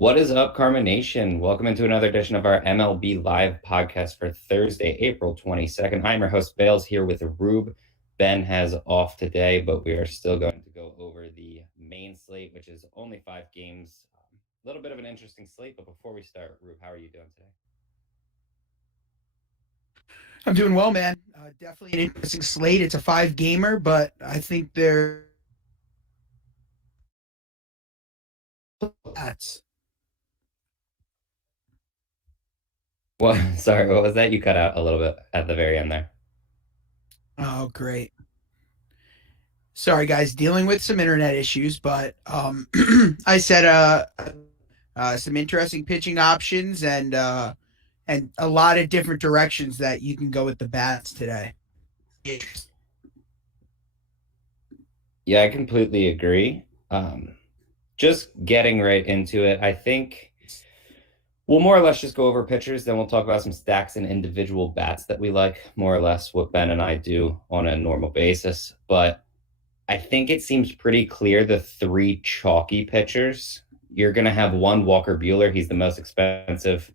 What is up, Karma Nation? Welcome into another edition of our MLB Live podcast for Thursday, April 22nd. I'm your host, Bales, here with Rueb. Ben has off today, but we are still going to go over the main slate, which is only 5 games. A little bit of an interesting slate, but before we start, Rueb, how are you doing today? I'm doing well, man. Definitely an interesting slate. It's a five gamer, but I think that's Well, sorry, what was that? You cut out a little bit at the very end there. oh great. Sorry guys, dealing with some internet issues, but I said some interesting pitching options and a lot of different directions that you can go with the bats today. Yeah, I completely agree. Just getting right into it, I think we'll more or less just go over pitchers, then we'll talk about some stacks and individual bats that we like, more or less what Ben and I do on a normal basis. But I think it seems pretty clear the three chalky pitchers. You're going to have one Walker Bueller. He's the most expensive.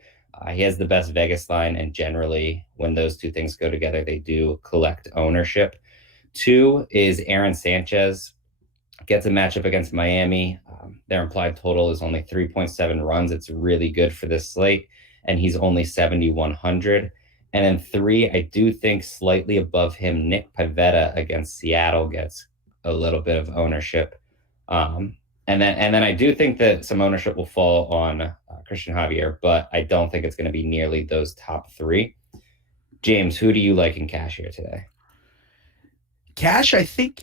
He has the best Vegas line, and generally, when those two things go together, they do collect ownership. Two is Aaron Sanchez, gets a matchup against Miami. Their implied total is only 3.7 runs. It's really good for this slate, and he's only 7,100. And then three, I do think slightly above him, Nick Pivetta against Seattle gets a little bit of ownership. And then I do think that some ownership will fall on Christian Javier, but I don't think it's going to be nearly those top three. James, who do you like in cash here today? Cash, I think,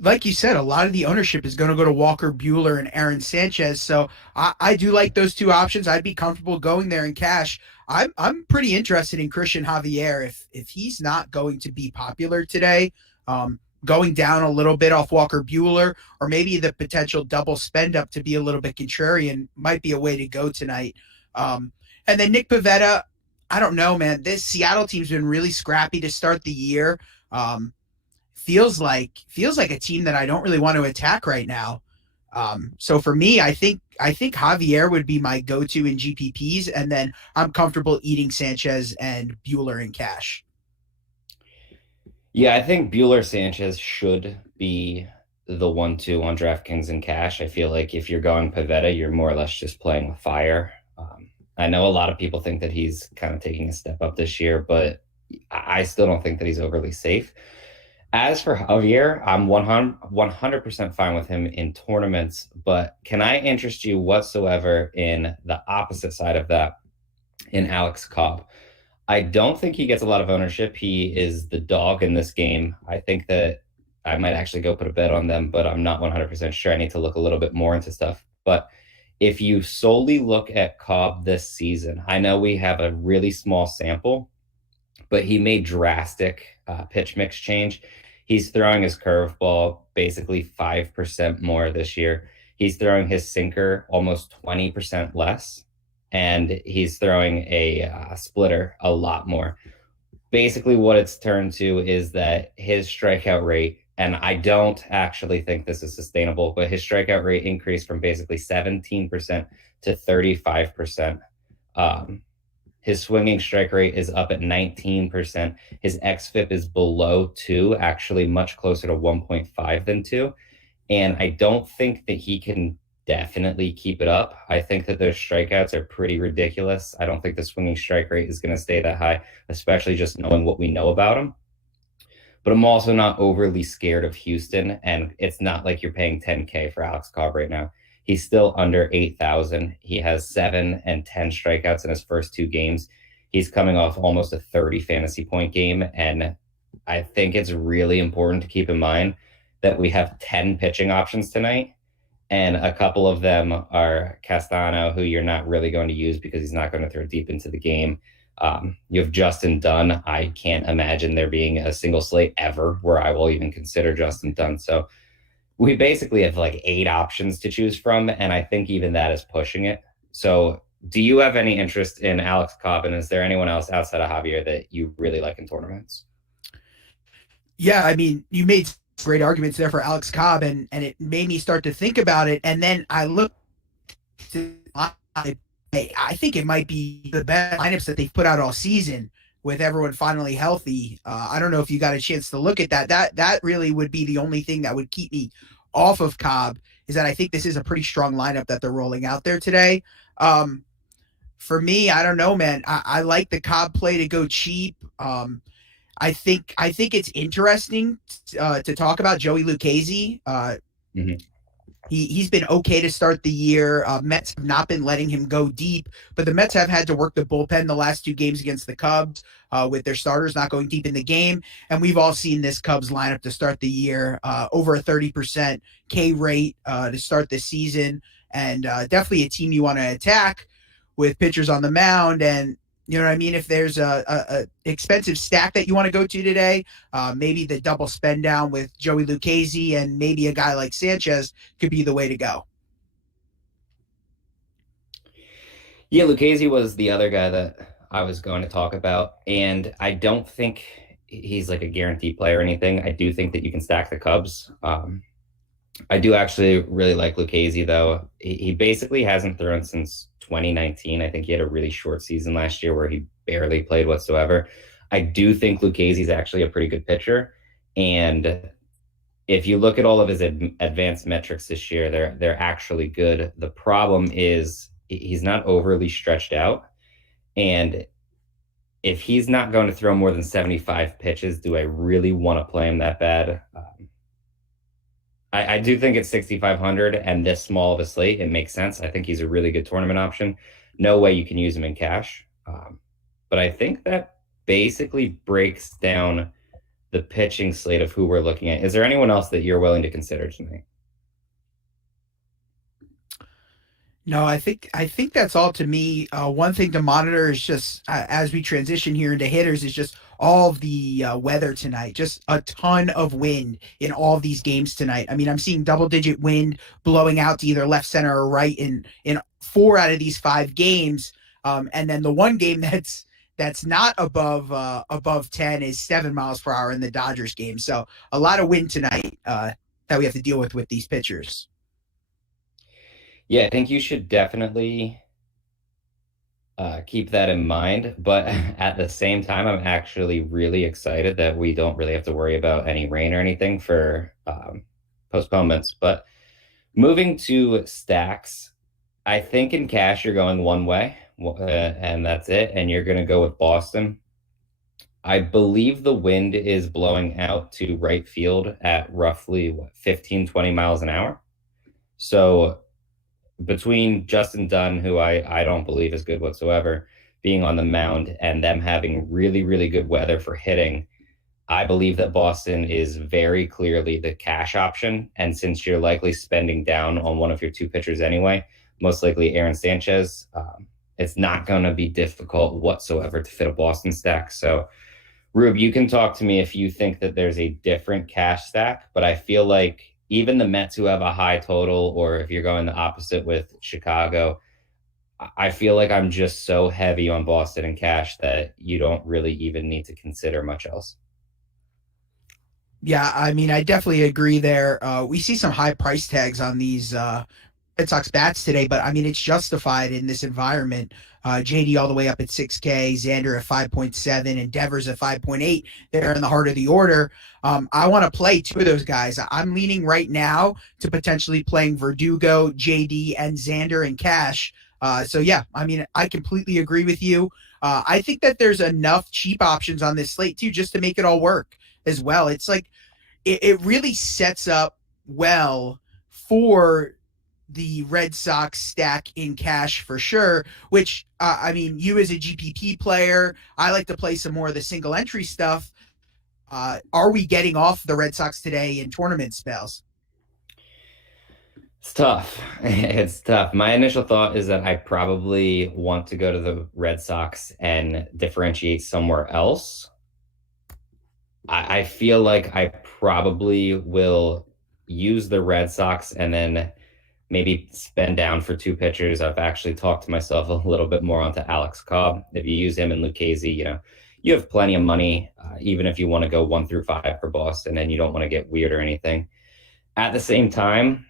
like you said, a lot of the ownership is going to go to Walker Bueller and Aaron Sanchez. So I do like those two options. I'd be comfortable going there in cash. I'm pretty interested in Christian Javier if he's not going to be popular today. Going down a little bit off Walker Bueller, or maybe the potential double spend up to be a little bit contrarian might be a way to go tonight. And then Nick Pivetta, I don't know, man. This Seattle team's been really scrappy to start the year. Um, feels like a team that I don't really want to attack right now. So for me, I think Javier would be my go-to in GPPs, and then I'm comfortable eating Sanchez and Bueller in cash. Yeah, I think Bueller Sanchez should be the 1-2 on DraftKings and cash. I feel like if you're going Pavetta, you're more or less just playing with fire. I know a lot of people think that he's kind of taking a step up this year, but I still don't think that he's overly safe. As for Javier, I'm 100% fine with him in tournaments, but can I interest you whatsoever in the opposite side of that in Alex Cobb? I don't think he gets a lot of ownership. He is the dog in this game. I think that I might actually go put a bet on them, but I'm not 100% sure. I need to look a little bit more into stuff. But if you solely look at Cobb this season, I know we have a really small sample, but he made drastic pitch mix change. He's throwing his curveball basically 5% more this year. He's throwing his sinker almost 20% less, and he's throwing a splitter a lot more. Basically, what it's turned to is that his strikeout rate, and I don't actually think this is sustainable, but his strikeout rate increased from basically 17% to 35%. Um, his swinging strike rate is up at 19%. His xFIP is below 2, actually much closer to 1.5 than 2. And I don't think that he can definitely keep it up. I think that those strikeouts are pretty ridiculous. I don't think the swinging strike rate is going to stay that high, especially just knowing what we know about him. But I'm also not overly scared of Houston, and it's not like you're paying 10K for Alex Cobb right now. He's still under 8,000. He has 7 and 10 strikeouts in his first 2 games. He's coming off almost a 30 fantasy point game. And I think it's really important to keep in mind that we have 10 pitching options tonight. And a couple of them are Castano, who you're not really going to use because he's not going to throw deep into the game. You have Justin Dunn. I can't imagine there being a single slate ever where I will even consider Justin Dunn. So we basically have like 8 options to choose from, and I think even that is pushing it. So, do you have any interest in Alex Cobb, and is there anyone else outside of Javier that you really like in tournaments? Yeah, I mean, you made great arguments there for Alex Cobb, and it made me start to think about it. And then I looked to I, I think it might be the best lineups that they've put out all season with everyone finally healthy. I don't know if you got a chance to look at that. That really would be the only thing that would keep me off of Cobb. Is that I think this is a pretty strong lineup that they're rolling out there today. Um, for me, I don't know, man. I like the Cobb play to go cheap. I think it's interesting to talk about Joey Lucchesi. Mhm. He's been okay to start the year. Mets have not been letting him go deep, but the Mets have had to work the bullpen the last two games against the Cubs with their starters not going deep in the game. And we've all seen this Cubs lineup to start the year, over a 30% K rate to start the season, and definitely a team you want to attack with pitchers on the mound. And you know what I mean? If there's a expensive stack that you want to go to today, maybe the double spend down with Joey Lucchesi and maybe a guy like Sanchez could be the way to go. Yeah, Lucchesi was the other guy that I was going to talk about, and I don't think he's like a guaranteed play or anything. I do think that you can stack the Cubs. I do actually really like Lucchesi, though. He basically hasn't thrown since 2019. I think he had a really short season last year where he barely played whatsoever. I do think Lucchesi is actually a pretty good pitcher, and if you look at all of his advanced metrics this year, they're actually good. The problem is he's not overly stretched out, and if he's not going to throw more than 75 pitches, do I really want to play him that bad? I do think it's 6,500 and this small of a slate, it makes sense. I think he's a really good tournament option. No way you can use him in cash. But I think that basically breaks down the pitching slate of who we're looking at. Is there anyone else that you're willing to consider tonight? No, I think that's all to me. One thing to monitor is just as we transition here into hitters is just all of the weather tonight. Just a ton of wind in all of these games tonight. I mean, I'm seeing double digit wind blowing out to either left, center, or right in four out of these five games. And then the one game that's not above 10 is 7 miles per hour in the Dodgers game. So a lot of wind tonight that we have to deal with these pitchers. Yeah, I think you should definitely keep that in mind. But at the same time, I'm actually really excited that we don't really have to worry about any rain or anything for postponements. But moving to stacks, I think in cash you're going one way, and that's it. And you're going to go with Boston. I believe the wind is blowing out to right field at roughly 15, 20 miles an hour. So between Justin Dunn, who I don't believe is good whatsoever, being on the mound and them having really, really good weather for hitting, I believe that Boston is very clearly the cash option. And since you're likely spending down on one of your two pitchers anyway, most likely Aaron Sanchez, it's not going to be difficult whatsoever to fit a Boston stack. So, Rube, you can talk to me if you think that there's a different cash stack, but I feel like even the Mets who have a high total, or if you're going the opposite with Chicago, I feel like I'm just so heavy on Boston and cash that you don't really even need to consider much else. Yeah, I mean, I definitely agree there. We see some high price tags on these Red Sox bats today, but I mean, it's justified in this environment. JD all the way up at 6K, Xander at 5.7, and Devers at 5.8. They're in the heart of the order. I want to play two of those guys. I'm leaning right now to potentially playing Verdugo, JD, and Xander in cash. So yeah, I mean, I completely agree with you. I think that there's enough cheap options on this slate too, just to make it all work as well. It's like it really sets up well for the Red Sox stack in cash for sure, which, I mean, you as a GPP player, I like to play some more of the single entry stuff. Are we getting off the Red Sox today in tournament spells? It's tough. It's tough. My initial thought is that I probably want to go to the Red Sox and differentiate somewhere else. I feel like I probably will use the Red Sox and then maybe spend down for two pitchers. I've actually talked to myself a little bit more onto Alex Cobb. If you use him and Lucchesi, you have plenty of money, even if you want to go 1 through 5 for Boston and you don't want to get weird or anything. At the same time,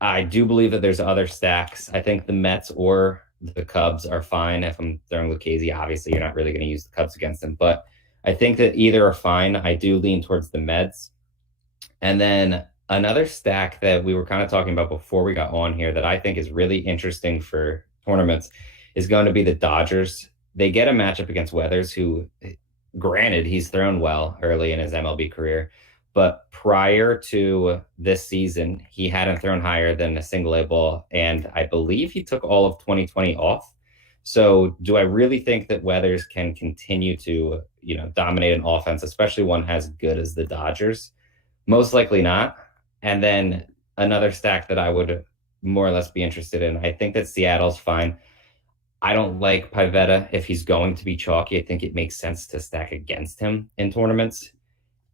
I do believe that there's other stacks. I think the Mets or the Cubs are fine. If I'm throwing Lucchesi, obviously you're not really going to use the Cubs against them, but I think that either are fine. I do lean towards the Mets. And then another stack that we were kind of talking about before we got on here that I think is really interesting for tournaments is going to be the Dodgers. They get a matchup against Weathers, who, granted, he's thrown well early in his MLB career, but prior to this season, he hadn't thrown higher than a single A ball. And I believe he took all of 2020 off. So do I really think that Weathers can continue to, dominate an offense, especially one as good as the Dodgers? Most likely not. And then another stack that I would more or less be interested in, I think that Seattle's fine. I don't like Pivetta if he's going to be chalky. I think it makes sense to stack against him in tournaments.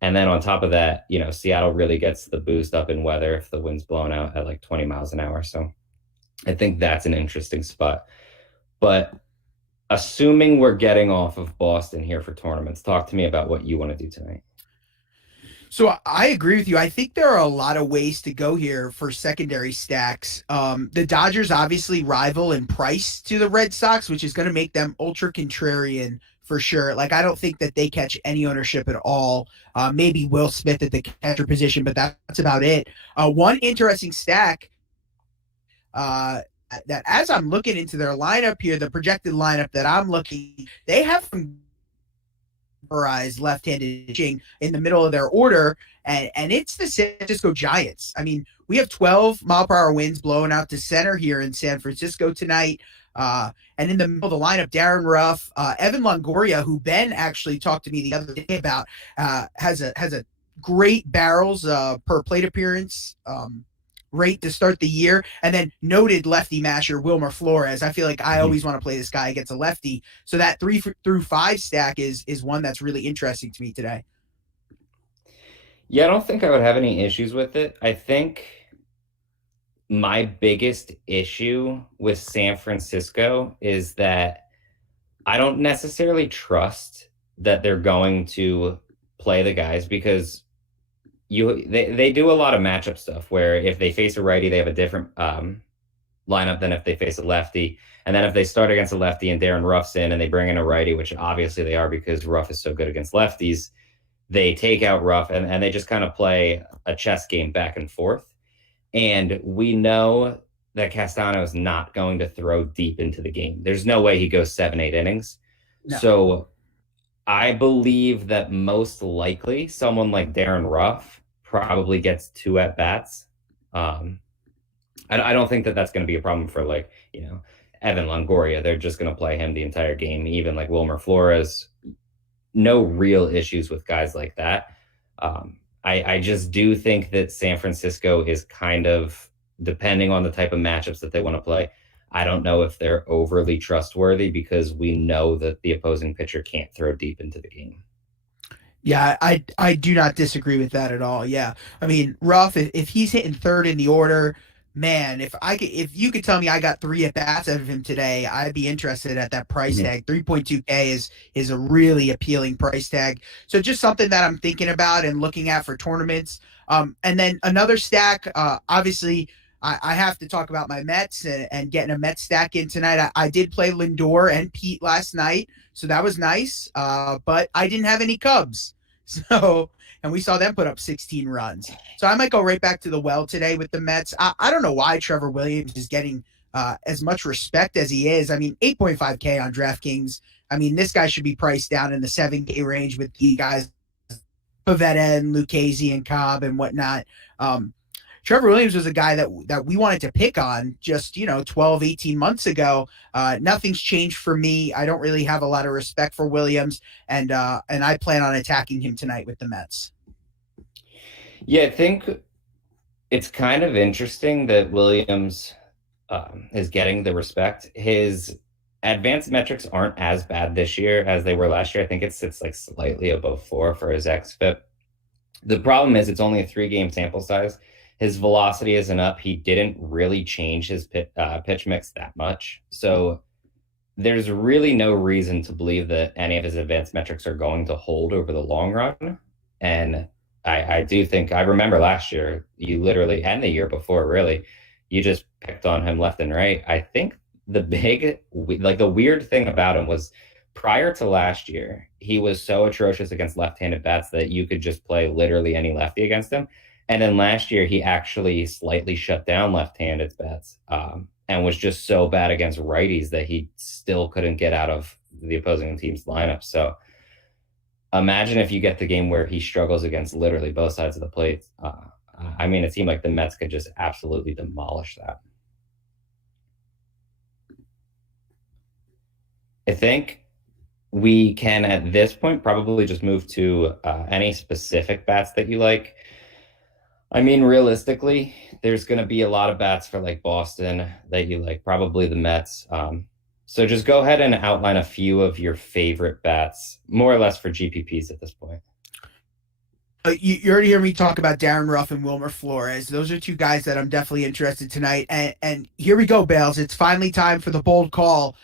And then on top of that, Seattle really gets the boost up in weather if the wind's blown out at like 20 miles an hour. So I think that's an interesting spot. But assuming we're getting off of Boston here for tournaments, talk to me about what you want to do tonight. So I agree with you. I think there are a lot of ways to go here for secondary stacks. The Dodgers obviously rival in price to the Red Sox, which is going to make them ultra contrarian for sure. Like I don't think that they catch any ownership at all. Maybe Will Smith at the catcher position, but that's about it. One interesting stack that as I'm looking into their lineup here, the projected lineup that I'm looking, they have some left-handed pitching in the middle of their order, and it's the San Francisco Giants. I mean, we have 12-mile-per-hour winds blowing out to center here in San Francisco tonight. And in the middle of the lineup, Darren Ruff, Evan Longoria, who Ben actually talked to me the other day about, has a great barrels per plate appearance rate to start the year, and then noted lefty masher Wilmer Flores. I feel like I always want to play this guy against a lefty, so that 3 through 5 stack is one that's really interesting to me today. Yeah, I don't think I would have any issues with it. I think my biggest issue with San Francisco is that I don't necessarily trust that they're going to play the guys because they do a lot of matchup stuff where if they face a righty, they have a different lineup than if they face a lefty. And then if they start against a lefty and Darren Ruff's in and they bring in a righty, which obviously they are because Ruff is so good against lefties, they take out Ruff and they just kind of play a chess game back and forth. And we know that Castano is not going to throw deep into the game. There's no way he goes 7, 8 innings. No. So I believe that most likely someone like Darren Ruff probably gets 2 at bats. I don't think that that's going to be a problem for Evan Longoria. They're just going to play him the entire game. Even like Wilmer Flores, no real issues with guys like that. I just do think that San Francisco is kind of, depending on the type of matchups that they want to play, I don't know if they're overly trustworthy because we know that the opposing pitcher can't throw deep into the game. Yeah, I do not disagree with that at all. Yeah, I mean, Ruff, if he's hitting third in the order, man, if you could tell me I got 3 at bats out of him today, I'd be interested at that price tag. 3.2K is a really appealing price tag. So just something that I'm thinking about and looking at for tournaments. And then another stack, obviously. I have to talk about my Mets and getting a Mets stack in tonight. I did play Lindor and Pete last night, so that was nice. But I didn't have any Cubs. And we saw them put up 16 runs. So I might go right back to the well today with the Mets. I don't know why Trevor Williams is getting as much respect as he is. I mean, 8.5K on DraftKings. I mean, this guy should be priced down in the 7K range with the guys Pivetta and Lucchesi and Cobb and whatnot. Trevor Williams was a guy that we wanted to pick on just, 12, 18 months ago. Nothing's changed for me. I don't really have a lot of respect for Williams, and I plan on attacking him tonight with the Mets. Yeah, I think it's kind of interesting that Williams is getting the respect. His advanced metrics aren't as bad this year as they were last year. I think it sits like slightly above 4 for his xFIP. The problem is it's only a 3-game sample size. His velocity isn't up. He didn't really change his pitch mix that much. So there's really no reason to believe that any of his advanced metrics are going to hold over the long run. And I do think, I remember last year, you literally, and the year before, really, you just picked on him left and right. I think the weird thing about him was prior to last year, he was so atrocious against left-handed bats that you could just play literally any lefty against him. And then last year, he actually slightly shut down left-handed bats, and was just so bad against righties that he still couldn't get out of the opposing team's lineup. So imagine if you get the game where he struggles against literally both sides of the plate. I mean, it seemed like the Mets could just absolutely demolish that. I think we can, at this point, probably just move to any specific bats that you like. I mean, realistically, there's going to be a lot of bats for like Boston that you like, probably the Mets. So just go ahead and outline a few of your favorite bats, more or less for GPPs at this point. You already hear me talk about Darren Ruff and Wilmer Flores. Those are two guys that I'm definitely interested tonight. And here we go, Bales. It's finally time for the bold call.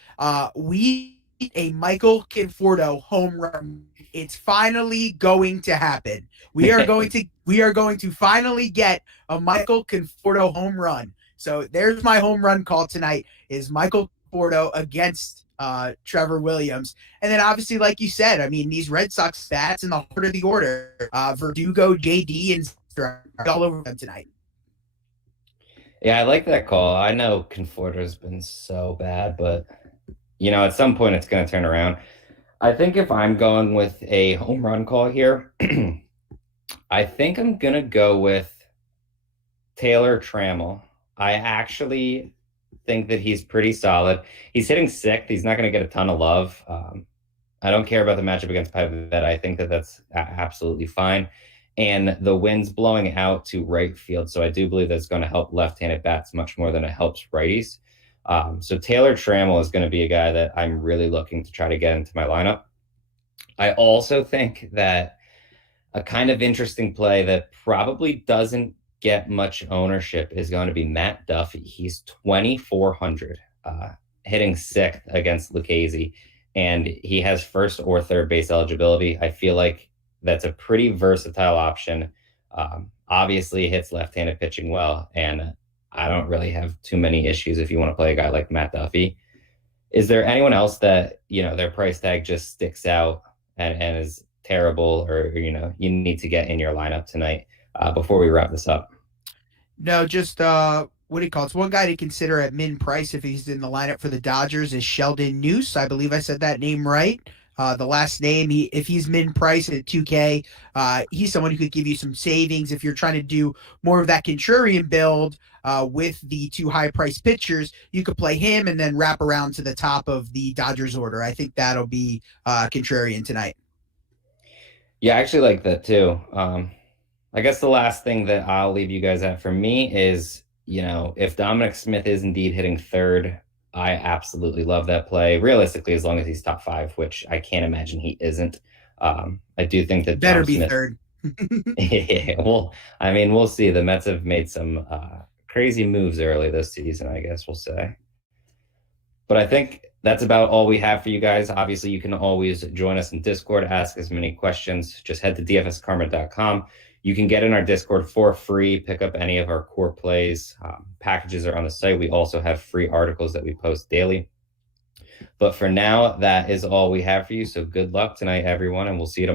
We need a Michael Conforto home run. It's finally going to happen. We are going to finally get a Michael Conforto home run. So there's my home run call tonight is Michael Conforto against Trevor Williams. And then obviously, like you said, I mean, these Red Sox bats in the heart of the order, Verdugo, JD, and all over them tonight. Yeah, I like that call. I know Conforto's been so bad, but at some point it's going to turn around. I think if I'm going with a home run call here, I think I'm going to go with Taylor Trammell. I actually think that he's pretty solid. He's hitting sixth. He's not going to get a ton of love. I don't care about the matchup against Pivetta. I think that that's absolutely fine. And the wind's blowing out to right field. So I do believe that's going to help left-handed bats much more than it helps righties. So Taylor Trammell is going to be a guy that I'm really looking to try to get into my lineup. I also think that a kind of interesting play that probably doesn't get much ownership is going to be Matt Duffy. He's 2,400, hitting sixth against Lucchesi, and he has first or third base eligibility. I feel like that's a pretty versatile option. Obviously, hits left-handed pitching well, and I don't really have too many issues if you want to play a guy like Matt Duffy. Is there anyone else that, their price tag just sticks out and is terrible, or, you need to get in your lineup tonight before we wrap this up? No, just what do you call it? It's one guy to consider at min price if he's in the lineup for the Dodgers is Sheldon Noose. I believe I said that name right. The last name, if he's min price at 2K, he's someone who could give you some savings if you're trying to do more of that contrarian build with the two high price pitchers. You could play him and then wrap around to the top of the Dodgers order. I think that'll be contrarian tonight. Yeah, I actually like that too. I guess the last thing that I'll leave you guys at for me is, if Dominic Smith is indeed hitting third, I absolutely love that play. Realistically, as long as he's top five, which I can't imagine he isn't. I do think that Better Dom be Smith. third. Yeah, well, I mean, we'll see. The Mets have made some crazy moves early this season, I guess we'll say. But I think that's about all we have for you guys. Obviously, you can always join us in Discord, ask as many questions. Just head to dfskarma.com. You can get in our Discord for free, pick up any of our core plays. Packages are on the site. We also have free articles that we post daily. But for now, that is all we have for you. So good luck tonight, everyone, and we'll see you tomorrow.